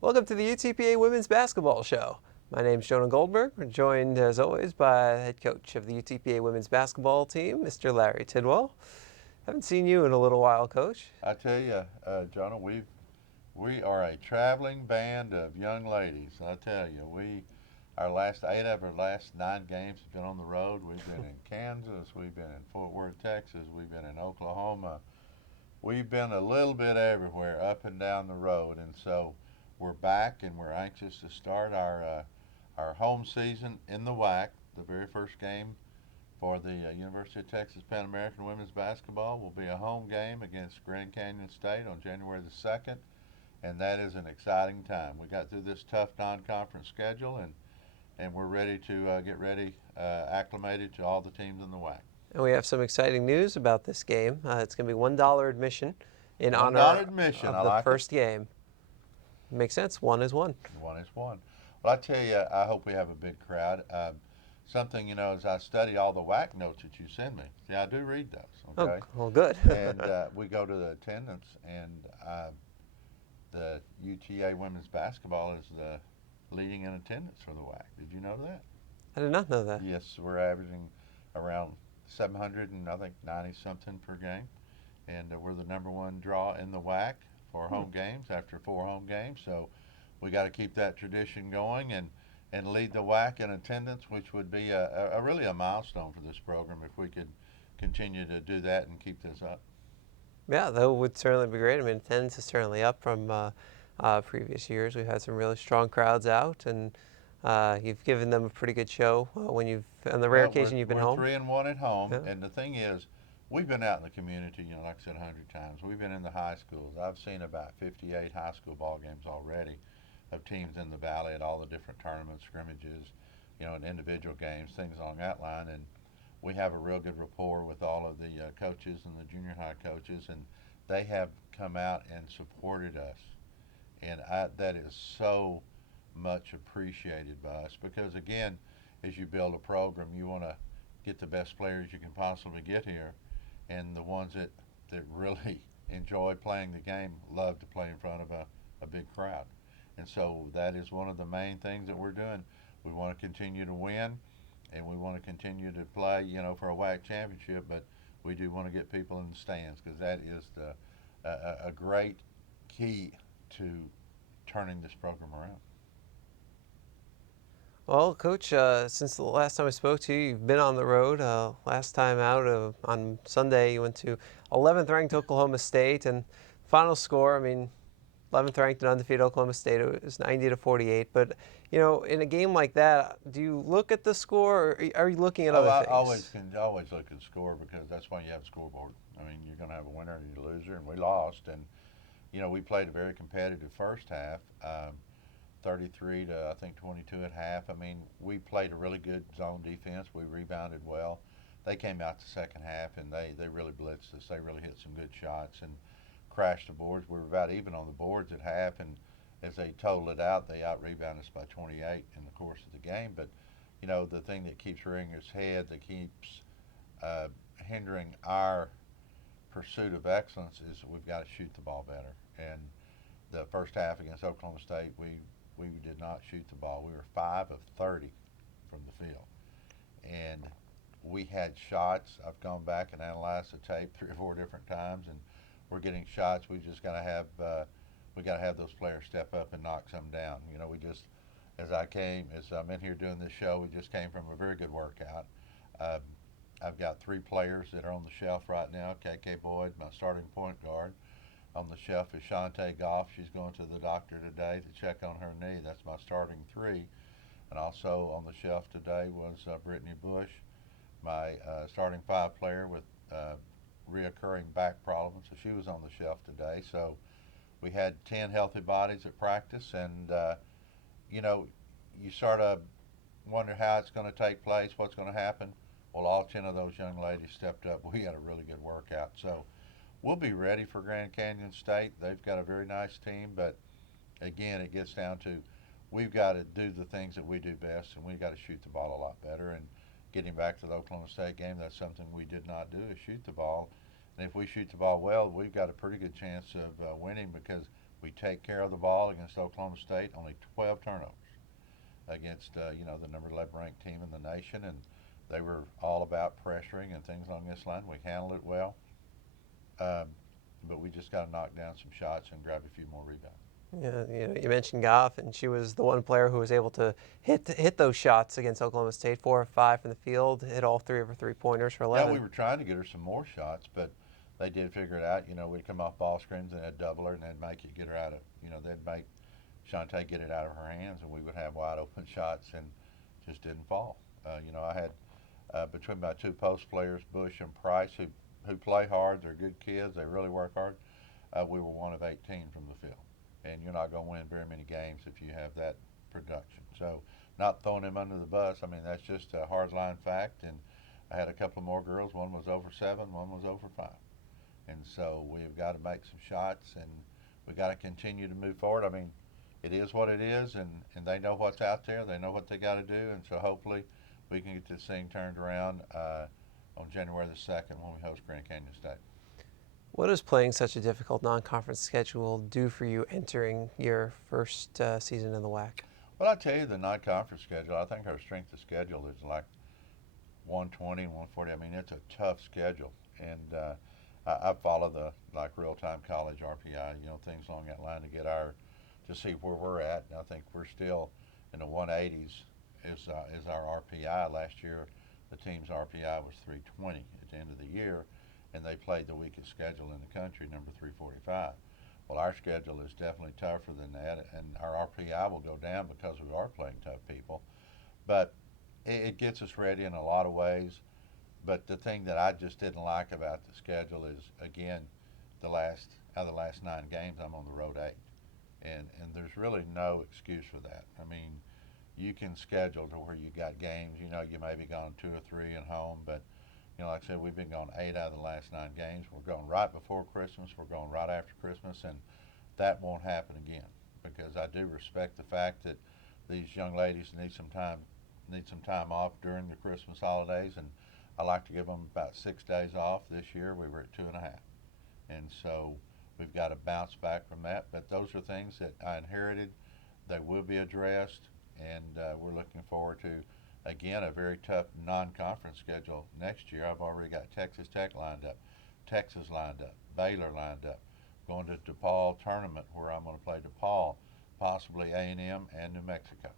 Welcome to the UTPA Women's Basketball Show. My name is Jonah Goldberg. We're joined, as always, by the head coach of the UTPA Women's Basketball team, Mr. Larry Tidwell. Haven't seen you in a little while, Coach. I tell you, Jonah, we are a traveling band of young ladies. I tell you, our last 9 games have been on the road. We've been in Kansas, we've been in Fort Worth, Texas, we've been in Oklahoma. We've been a little bit everywhere, up and down the road, and so we're back, and we're anxious to start our home season in the WAC. The very first game for the University of Texas Pan American Women's Basketball will be a home game against Grand Canyon State on January the 2nd, and that is an exciting time. We got through this tough non-conference schedule, and we're ready to get acclimated to all the teams in the WAC. And we have some exciting news about this game. It's going to be $1 admission in honor $1 admission. of the first game. Makes sense. One is one. One is one. Well, I tell you, I hope we have a big crowd. Something, as I study all the WAC notes that you send me, I do read those, okay? Oh, well, good. And we go to the attendance, and the UTA women's basketball is the leading in attendance for the WAC. Did you know that? I did not know that. Yes, we're averaging around 700 and I think 90-something per game. And we're the number one draw in the WAC for home games after 4 home games. So we got to keep that tradition going and lead the WAC in attendance, which would be really a milestone for this program if we could continue to do that and keep this up. Yeah, that would certainly be great. I mean, attendance is certainly up from previous years. We've had some really strong crowds out, and you've given them a pretty good show when on the rare occasion you've been home. We're 3-1 at home, yeah. And the thing is, we've been out in the community, like I said, 100 times. We've been in the high schools. I've seen about 58 high school ball games already of teams in the valley at all the different tournaments, scrimmages, and individual games, things along that line. And we have a real good rapport with all of the coaches and the junior high coaches, and they have come out and supported us. And that is so much appreciated by us because, again, as you build a program, you want to get the best players you can possibly get here, and the ones that really enjoy playing the game love to play in front of a big crowd. And so that is one of the main things that we're doing. We want to continue to win, and we want to continue to play, for a WAC championship, but we do want to get people in the stands because that is a great key to turning this program around. Well, Coach, since the last time I spoke to you, you've been on the road. Last time out on Sunday, you went to 11th ranked Oklahoma State, and final score, I mean, 11th ranked and undefeated Oklahoma State, it was 90-48. But, in a game like that, do you look at the score, or are you looking at other things? I always look at the score because that's why you have a scoreboard. I mean, you're going to have a winner and a loser, and we lost. And, we played a very competitive first half. 33 to I think 22 at half. I mean, we played a really good zone defense. We rebounded well. They came out the second half and they really blitzed us. They really hit some good shots and crashed the boards. We were about even on the boards at half, and as they totaled it out, they out-rebounded us by 28 in the course of the game. But, the thing that keeps rearing its head, that keeps hindering our pursuit of excellence is we've got to shoot the ball better. And the first half against Oklahoma State, we did not shoot the ball. We were 5 of 30 from the field. And we had shots. I've gone back and analyzed the tape 3 or 4 different times, and we're getting shots. We just got to have those players step up and knock some down. As I'm in here doing this show, we just came from a very good workout. I've got 3 players that are on the shelf right now. KK Boyd, my starting point guard. On the shelf is Shantae Goff. She's going to the doctor today to check on her knee. That's my starting 3. And also on the shelf today was Brittany Bush, my starting 5 player with reoccurring back problems. So she was on the shelf today. So we had 10 healthy bodies at practice, and you sort of wonder how it's going to take place, what's going to happen. Well, all 10 of those young ladies stepped up. We had a really good workout. So we'll be ready for Grand Canyon State. They've got a very nice team, but again, it gets down to we've got to do the things that we do best, and we've got to shoot the ball a lot better. And getting back to the Oklahoma State game, that's something we did not do, is shoot the ball. And if we shoot the ball well, we've got a pretty good chance of winning because We take care of the ball against Oklahoma State, only 12 turnovers against the number 11 ranked team in the nation, and they were all about pressuring and things along this line. We handled it well, um, but we just got to knock down some shots and grab a few more rebounds. Yeah, you mentioned Goff, and she was the one player who was able to hit those shots against Oklahoma State, 4 of 5 from the field, hit all 3 of her 3-pointers for Yeah, we 11. were trying to get her some more shots, but they did figure it out. We'd come off ball screens and they'd double her and they'd make it get her out of, they'd make Shantae get it out of her hands, and we would have wide open shots and just didn't fall. I had between my two post players, Bush and Price, who play hard. They're good kids. They really work hard. We were 1 of 18 from the field, and you're not going to win very many games if you have that production. So, not throwing them under the bus. I mean, that's just a hard line fact. And I had a couple more girls. One was over 7, one was over 5. And so we've got to make some shots, and we got to continue to move forward. I mean, it is what it is, and they know what's out there. They know what they got to do, and so hopefully we can get this thing turned around on January the 2nd when we host Grand Canyon State. What does playing such a difficult non-conference schedule do for you entering your first season in the WAC? Well, I tell you, the non-conference schedule, I think our strength of schedule is like 120, 140. I mean, it's a tough schedule, and I follow the real-time college RPI, things along that line to see where we're at. And I think we're still in the 180s is our RPI. Last year, the team's RPI was 320 at the end of the year, and they played the weakest schedule in the country, number 345. Well, our schedule is definitely tougher than that, and our RPI will go down because we are playing tough people. But it gets us ready in a lot of ways. But the thing that I just didn't like about the schedule is, again, out of the last 9 games, I'm on the road 8, and there's really no excuse for that. I mean, you can schedule to where you got games. You may be gone 2 or 3 at home, but like I said, we've been gone 8 out of the last 9 games. We're going right before Christmas. We're going right after Christmas, and that won't happen again because I do respect the fact that these young ladies need some time off during the Christmas holidays, and I like to give them about 6 days off. This year we were at 2.5, and so we've got to bounce back from that. But those are things that I inherited. They will be addressed, and we're looking forward to, again, a very tough non-conference schedule next year. I've already got Texas Tech lined up, Texas lined up, Baylor lined up, going to DePaul tournament where I'm going to play DePaul, possibly A&M and New Mexico.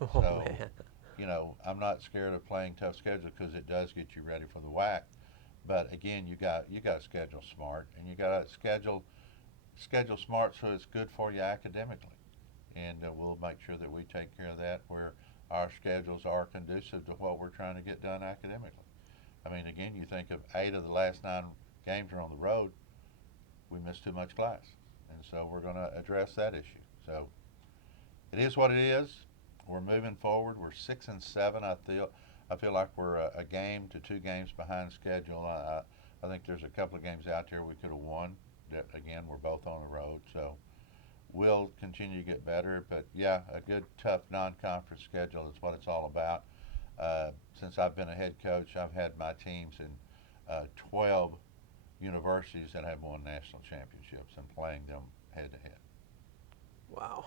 Oh, So, man. I'm not scared of playing tough schedules because it does get you ready for the WAC. But again, you got to schedule smart, and you got to schedule smart so it's good for you academically. And we'll make sure that we take care of that where our schedules are conducive to what we're trying to get done academically. I mean, again, you think of 8 of the last 9 games are on the road. We missed too much class, and so we're going to address that issue. So it is what it is. We're moving forward. We're 6-7. I feel like we're a game to 2 games behind schedule. I think there's a couple of games out there we could have won. That, again, we're both on the road, so we'll continue to get better. But yeah, a good tough non-conference schedule is what it's all about. Since I've been a head coach, I've had my teams in 12 universities that have won national championships and playing them head to head. Wow.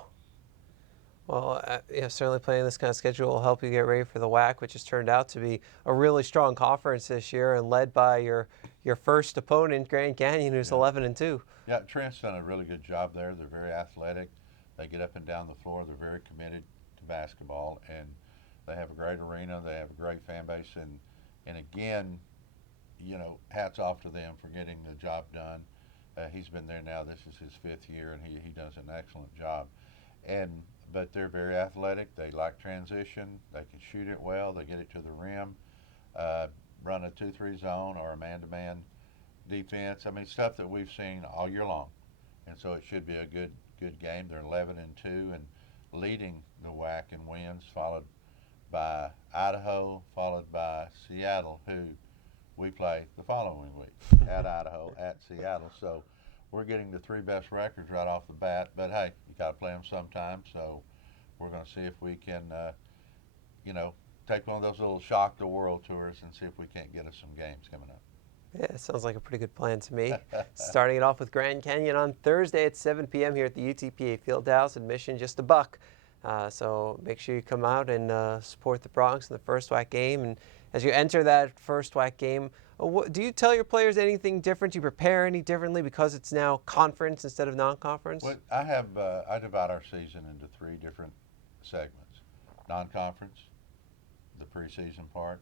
Well, certainly playing this kind of schedule will help you get ready for the WAC, which has turned out to be a really strong conference this year, and led by your first opponent, Grand Canyon, who's Yeah. 11-2. Yeah, Trent's done a really good job there. They're very athletic. They get up and down the floor. They're very committed to basketball, and they have a great arena. They have a great fan base, and again, hats off to them for getting the job done. He's been there now. This is his 5th year, and he does an excellent job. But they're very athletic. They like transition. They can shoot it well. They get it to the rim. Run a 2-3 zone or a man-to-man defense. I mean, stuff that we've seen all year long, and so it should be a good game. They're 11-2 and leading the WAC in wins, followed by Idaho, followed by Seattle, who we play the following week at Idaho, at Seattle. So we're getting the 3 best records right off the bat. But hey, you got to play them sometime. So we're going to see if we can, take one of those little shock the world tours and see if we can't get us some games coming up. Yeah, it sounds like a pretty good plan to me. Starting it off with Grand Canyon on Thursday at 7 p.m. here at the UTPA Fieldhouse. Admission just $1. So make sure you come out and support the Broncs in the first WAC game. And as you enter that first WAC game, do you tell your players anything different? Do you prepare any differently because it's now conference instead of non-conference? Well, I divide our season into 3 different segments: non-conference, the preseason part,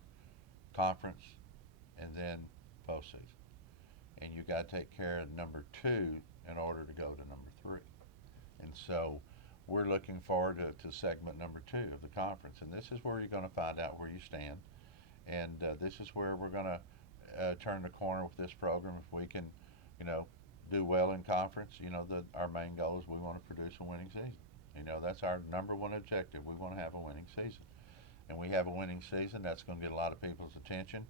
conference, and then postseason. And you got to take care of number 2 in order to go to number 3. And so we're looking forward to segment number 2 of the conference, and this is where you're going to find out where you stand. And this is where we're going to turn the corner with this program. If we can, you know, do well in conference, our main goal is we want to produce a winning season. That's our number one objective. We want to have a winning season. And we have a winning season, that's going to get a lot of people's attention.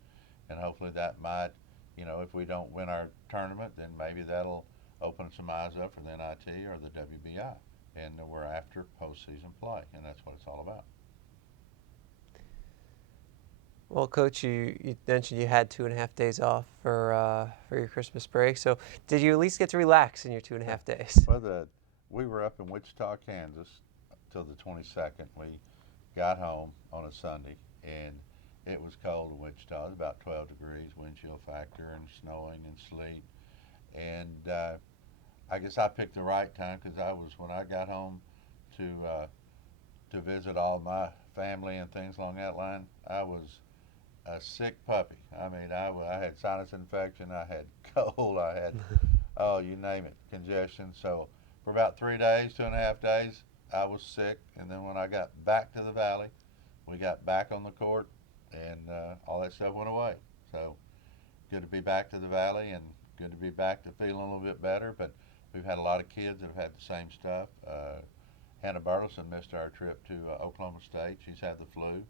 And hopefully that might, if we don't win our tournament, then maybe that'll open some eyes up for the NIT or the WBI. And we're after postseason play, and that's what it's all about. Well, Coach, you mentioned you had 2.5 days off for your Christmas break. So did you at least get to relax in your 2.5 days? Well, we were up in Wichita, Kansas, till the 22nd. We got home on a Sunday, and it was cold in Wichita. It was about 12 degrees, wind chill factor, and snowing and sleet. And I guess I picked the right time because when I got home to visit all my family and things along that line, I was a sick puppy. I mean, I had sinus infection, I had cold, I had, oh, you name it, congestion. So for about 3 days, 2.5 days, I was sick. And then when I got back to the Valley, we got back on the court, and all that stuff went away. So good to be back to the Valley, and good to be back to feeling a little bit better. But we've had a lot of kids that have had the same stuff. Hannah Burleson missed our trip to Oklahoma State. She's had the flu,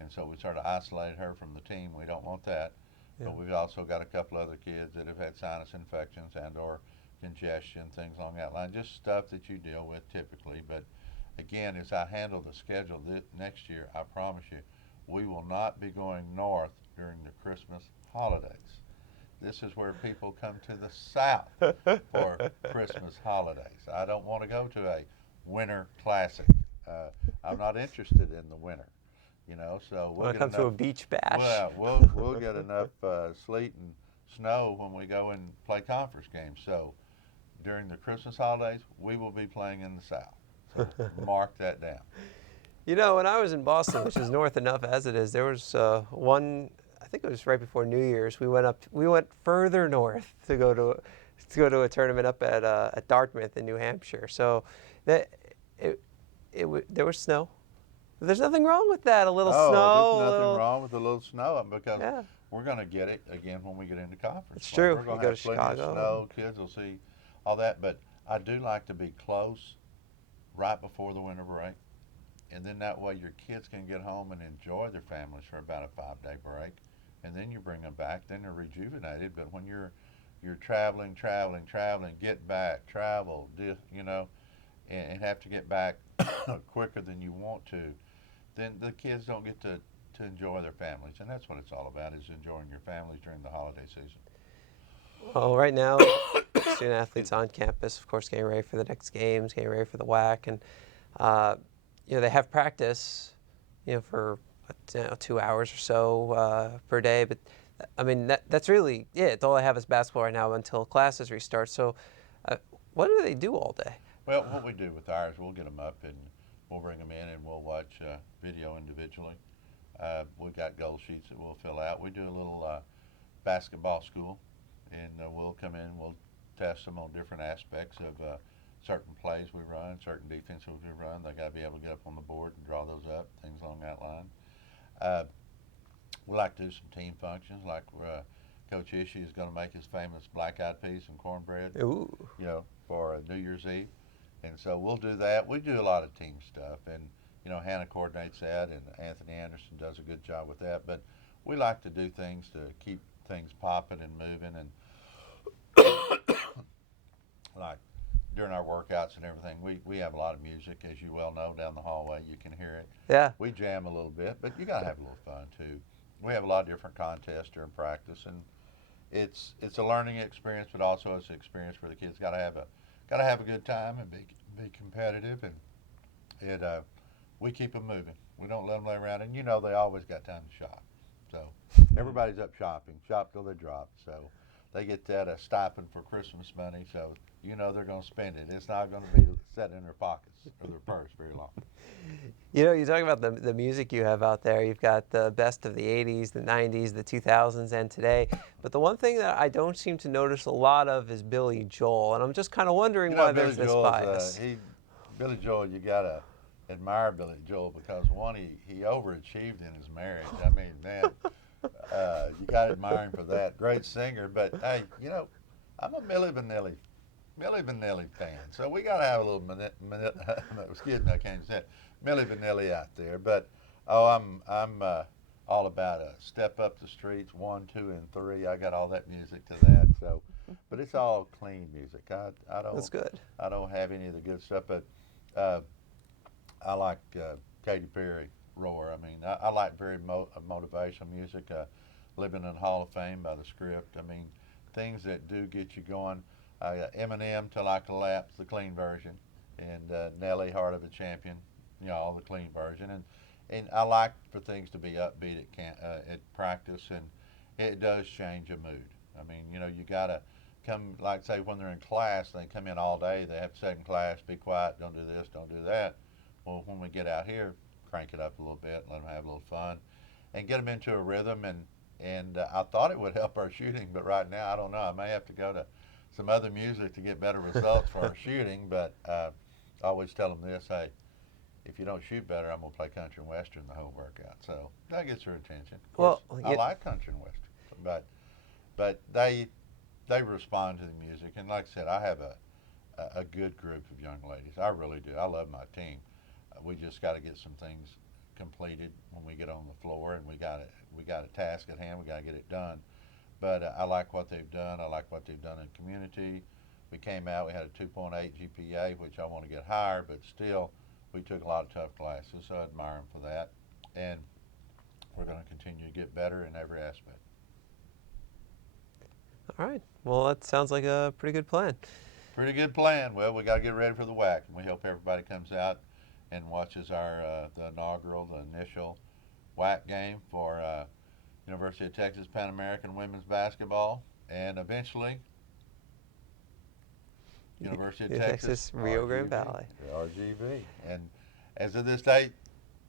and so we sort of isolated her from the team. We don't want that. Yeah. But we've also got a couple other kids that have had sinus infections and or congestion, things along that line, just stuff that you deal with typically. But again, as I handle the schedule next year, I promise you, we will not be going north during the Christmas holidays. This is where people come to the South for Christmas holidays. I don't want to go to a winter classic. I'm not interested in the winter, so we'll come to a beach bash. Well, we'll get enough sleet and snow when we go and play conference games. So during the Christmas holidays, we will be playing in the South. So mark that down. When I was in Boston, which is north enough as it is, there was one. I think it was right before New Year's. We went further north to go to a tournament up at Dartmouth in New Hampshire. So there was snow. There's nothing wrong with that. A little snow. There's nothing wrong with a little snow because we're going to get it again when we get into conference. It's true. We're going to have plenty of snow. Kids will see all that. But I do like to be close right before the winter break. And then that way your kids can get home and enjoy their families for about a 5-day break. And then you bring them back, then they're rejuvenated. But when you're traveling, get back, travel, and have to get back quicker than you want to, then the kids don't get to enjoy their families. And that's what it's all about, is enjoying your families during the holiday season. Well, right now, student athletes on campus, of course, getting ready for the next games, getting ready for the WAC, and they have practice, for 2 hours or so per day. But I mean, that's really it. All I have is basketball right now until classes restart. So, what do they do all day? Well, what we do with ours, we'll get them up and we'll bring them in and we'll watch video individually. We've got goal sheets that we'll fill out. We do a little basketball school, and we'll come in, we'll test them on different aspects of certain plays we run, certain defenses we run. They got to be able to get up on the board and draw those up, things along that line. We like to do some team functions, like Coach Ishii is going to make his famous black-eyed peas and cornbread, Ooh. For New Year's Eve. And so we'll do that. We do a lot of team stuff, and Hannah coordinates that, and Anthony Anderson does a good job with that. But we like to do things to keep things popping and moving, and like during our workouts and everything, we have a lot of music, as you well know, down the hallway. You can hear it. Yeah. We jam a little bit, but you got to have a little fun too. We have a lot of different contests during practice, and it's a learning experience, but also it's an experience where the kids got to have a good time and be competitive, and it we keep them moving. We don't let them lay around, and they always got time to shop. So everybody's up shopping, shop till they drop. So they get that stipend for Christmas money. So they're going to spend it. It's not going to be sitting in their pockets or their purse very long. You talk about the music you have out there. You've got the best of the 80s, the 90s, the 2000s, and today. But the one thing that I don't seem to notice a lot of is Billy Joel. And I'm just kind of wondering why Billy there's this Joel's bias. Billy Joel. You gotta admire Billy Joel because one, he overachieved in his marriage. I mean, man, you gotta admire him for that. Great singer, but hey, I'm a Milli Vanilli fan, so we gotta have a little excuse me, I can't say it, Milli Vanilli out there. But I'm all about Step Up the Streets 1, 2, and 3. I got all that music to that. So, but it's all clean music. That's good. I don't have any of the good stuff, but uh, I like Katy Perry, Roar. I mean, I like very motivational music. Living in Hall of Fame by the Script. I mean, things that do get you going. Eminem, Till I Collapse, the clean version, and Nelly, Heart of a Champion, all the clean version. And I like for things to be upbeat at practice, and it does change a mood. I mean, you gotta come, like say when they're in class, they come in all day, they have to sit in class, be quiet, don't do this, don't do that. Well, when we get out here, crank it up a little bit, let them have a little fun, and get them into a rhythm. And I thought it would help our shooting, but right now I don't know. I may have to go to some other music to get better results for our shooting. But I always tell them this: hey, if you don't shoot better, I'm gonna play country and western the whole workout. So that gets their attention. Of course, I like country and western, but they respond to the music. And like I said, I have a good group of young ladies. I really do. I love my team. We just got to get some things completed when we get on the floor, and we got a task at hand. We got to get it done. But I like what they've done. I like what they've done in community. We came out. We had a 2.8 GPA, which I want to get higher, but still, we took a lot of tough classes. So I admire them for that, and we're going to continue to get better in every aspect. All right. Well, that sounds like a pretty good plan. Pretty good plan. Well, we got to get ready for the WAC, and we hope everybody comes out and watches the initial WAC game for University of Texas Pan American women's basketball, and eventually University of Texas Rio Grande Valley. RGV. And as of this date,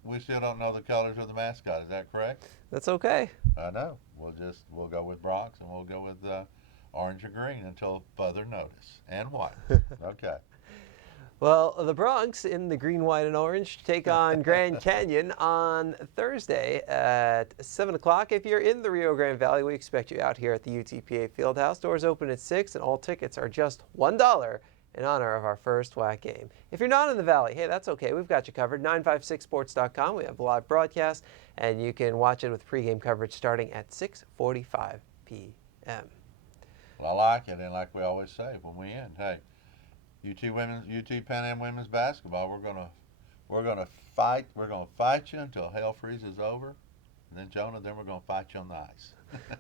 we still don't know the colors of the mascot. Is that correct? That's okay. I know. We'll go with Bronx, and we'll go with orange or green until further notice, and white. Okay. Well, the Bronx in the green, white, and orange take on Grand Canyon on Thursday at 7 o'clock. If you're in the Rio Grande Valley, we expect you out here at the UTPA Fieldhouse. Doors open at 6, and all tickets are just $1 in honor of our first WAC game. If you're not in the Valley, hey, that's okay. We've got you covered. 956sports.com. We have a live broadcast, and you can watch it with pregame coverage starting at 6:45 p.m. Well, I like it, and like we always say when we end, hey, UT Pan Am women's basketball. We're gonna fight. We're gonna fight you until hell freezes over, and then Jonah, then we're gonna fight you on the ice.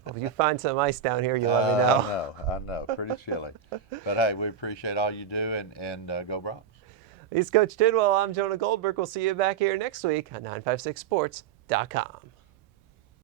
Well, if you find some ice down here, you let me know. I know, pretty chilly. But hey, we appreciate all you do, and go Bronx. He's Coach Tidwell. I'm Jonah Goldberg. We'll see you back here next week on 956sports.com.